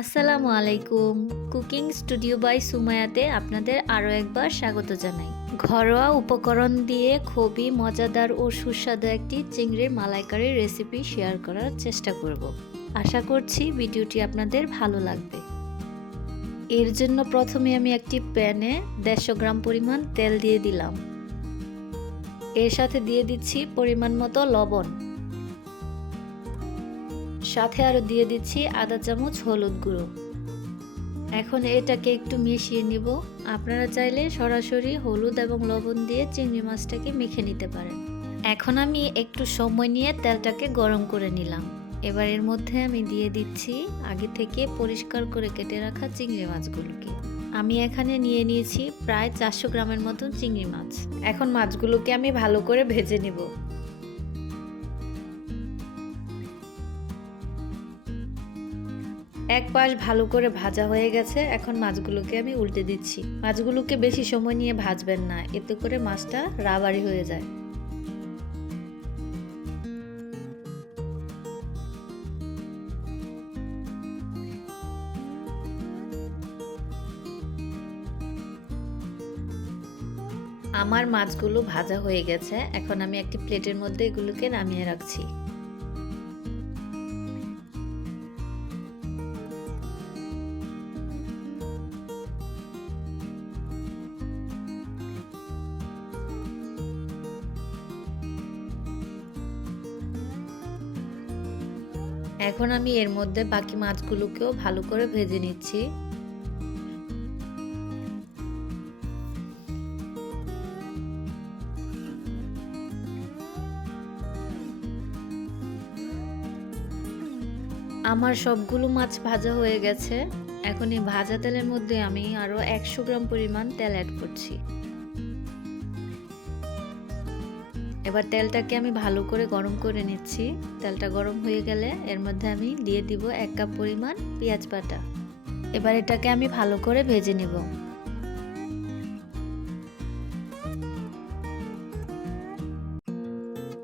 আসসালামু আলাইকুম। Cooking studio by সুমায়াতে আপনাদের আরও একবার স্বাগত জানাই। ঘরোয়া উপকরণ দিয়ে খুবই মজাদার ও সুস্বাদু একটি চিংড়ির মালাইকারির রেসিপি শেয়ার করার চেষ্টা করব। আশা করছি ভিডিওটি আপনাদের ভালো লাগবে। এর জন্য প্রথমে আমি একটি প্যানে দেড়শো গ্রাম পরিমাণ তেল দিয়ে দিলাম। এর সাথে দিয়ে দিচ্ছি পরিমাণ মতো লবণ। সাথে আরও দিয়ে দিচ্ছি আদা চামচ, হলুদ গুঁড়ো। এখন এটাকে একটু মিশিয়ে নিব। আপনারা চাইলে সরাসরি হলুদ এবং লবণ দিয়ে চিংড়ি মাছটাকে মেখে নিতে পারেন। এখন আমি একটু সময় নিয়ে তেলটাকে গরম করে নিলাম। এবার এর মধ্যে আমি দিয়ে দিচ্ছি আগে থেকে পরিষ্কার করে কেটে রাখা চিংড়ি মাছগুলোকে। আমি এখানে নিয়ে নিয়েছি প্রায় চারশো গ্রামের মতন চিংড়ি মাছ। এখন মাছগুলোকে আমি ভালো করে ভেজে নেব। এক পাশ ভালো করে ভাজা হয়ে গেছে, এখন মাছগুলোকে আমি উল্টে দিচ্ছি। মাছগুলোকে বেশি সময় নিয়ে ভাজবেন না, এতে করে মাছটা রাবারি হয়ে যায়। আমার মাছগুলো ভাজা হয়ে গেছে, এখন আমি একটি প্লেটের মধ্যে এগুলোকে নামিয়ে রাখছি। এখন আমি এর মধ্যে বাকি মাছগুলোকেও ভালো করে ভেজে নিচ্ছি। আমার সবগুলো মাছ ভাজা হয়ে গেছে। এখন এই ভাজা তেলের মধ্যে আমি আরও একশো গ্রাম পরিমাণ তেল অ্যাড করছি। এবার তেলটাকে আমি ভালো করে গরম করে নিচ্ছি। তেলটা গরম হয়ে গেলে এর মধ্যে আমি দিয়ে দিব এক কাপ পরিমাণ পেঁয়াজ বাটা। এবার এটাকে আমি ভালো করে ভেজে নিব।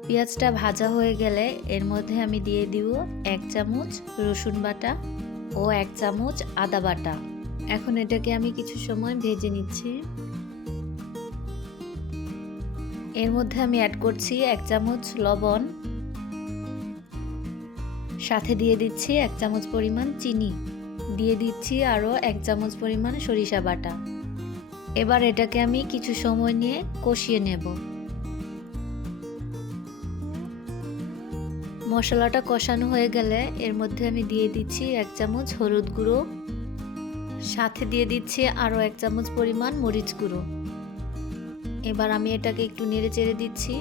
পেঁয়াজটা ভাজা হয়ে গেলে এর মধ্যে আমি দিয়ে দিব এক চামচ রসুন বাটা ও এক চামচ আদা বাটা। এখন এটাকে আমি কিছু সময় ভেজে নিচ্ছি। এর মধ্যে আমি অ্যাড করছি এক চামচ লবণ। সাথে দিয়ে দিচ্ছি এক চামচ পরিমাণ চিনি। দিয়ে দিচ্ছি আরও এক চামচ পরিমাণ সরিষা বাটা। এবার এটাকে আমি কিছু সময় নিয়ে কষিয়ে নেব। মশলাটা কষানো হয়ে গেলে এর মধ্যে আমি দিয়ে দিচ্ছি এক চামচ হলুদ গুঁড়ো। সাথে দিয়ে দিচ্ছি আরও এক চামচ পরিমাণ মরিচ গুঁড়ো। এবার আমি এটাকে একটু নেড়ে চেড়ে দিচ্ছি।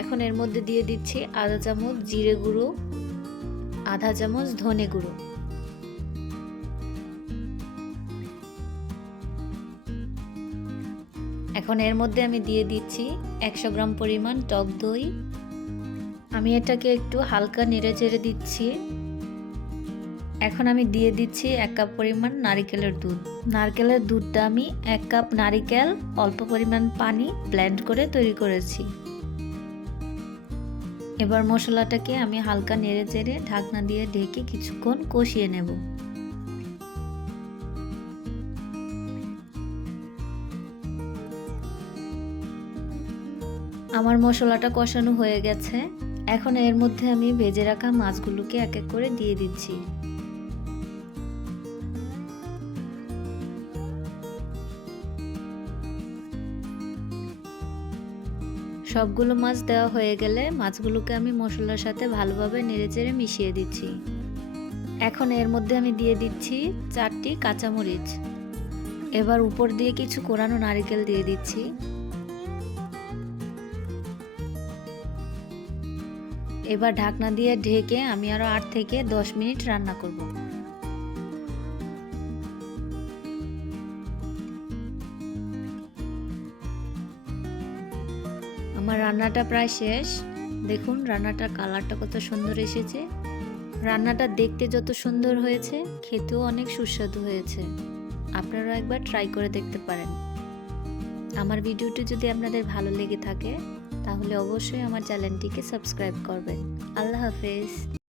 এখন এর মধ্যে দিয়ে দিচ্ছি আধা চামচ জিরে গুঁড়ো, আধা চামচ ধনে গুঁড়ো। এখন এর মধ্যে আমি দিয়ে দিচ্ছি একশো গ্রাম পরিমাণ টক দই। আমি এটাকে একটু হালকা নেড়ে চেড়ে দিচ্ছি। এখন আমি দিয়ে দিচ্ছি এক কাপ পরিমাণ নারিকেলের দুধ। নারকেলের দুধটা আমি এক কাপ নারিকেল, অল্প পরিমাণ পানি ব্লেন্ড করে তৈরি করেছি। এবার মশলাটাকে আমি হালকা নেড়ে চেড়ে ঢাকনা দিয়ে ঢেকে কিছুক্ষণ কষিয়ে নেব। আমার মশলাটা কষানো হয়ে গেছে। এখন এর মধ্যে আমি ভেজে রাখা মাছগুলোকে এক এক করে দিয়ে দিচ্ছি। সবগুলো মাছ দেওয়া হয়ে গেলে মাছগুলোকে আমি মশলার সাথে ভালোভাবে নেড়েচেড়ে মিশিয়ে দিচ্ছি। এখন এর মধ্যে আমি দিয়ে দিচ্ছি চারটি কাঁচামরিচ। এবার উপর দিয়ে কিছু কোরানো নারিকেল দিয়ে দিচ্ছি। এবার ঢাকনা দিয়ে ঢেকে আমি আরও আট থেকে দশ মিনিট রান্না করব। আমার রান্নাটা প্রায় শেষ। দেখুন, রান্নাটার কালারটা কত সুন্দর এসেছে। রান্নাটা দেখতে যত সুন্দর হয়েছে, খেতেও অনেক সুস্বাদু হয়েছে। আপনারা একবার ট্রাই করে দেখতে পারেন। আমার ভিডিওটি যদি আপনাদের ভালো লেগে থাকে, তাহলে অবশ্যই আমার চ্যানেলটিকে সাবস্ক্রাইব করবেন। আল্লাহ হাফেজ।